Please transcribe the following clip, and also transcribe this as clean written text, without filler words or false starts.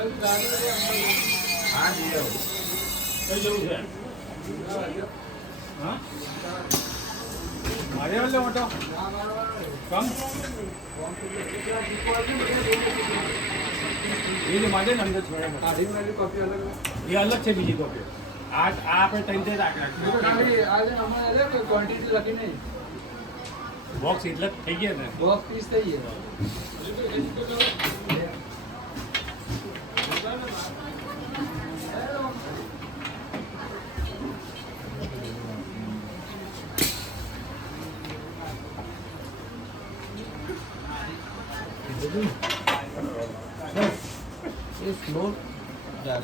હા જઈ આવું. કઈ જવું છે? હા મારે વાલે ઓટો કમ એ મારે ને અંદર છોડે એ અલગ છે બીજી કોપી આ આપણે ત્રણ તે રાખી બોક્સ એટલે થઈ ગયા ને બોક્સ પીસ થઈ ગયા ये स्लो ज़्यादा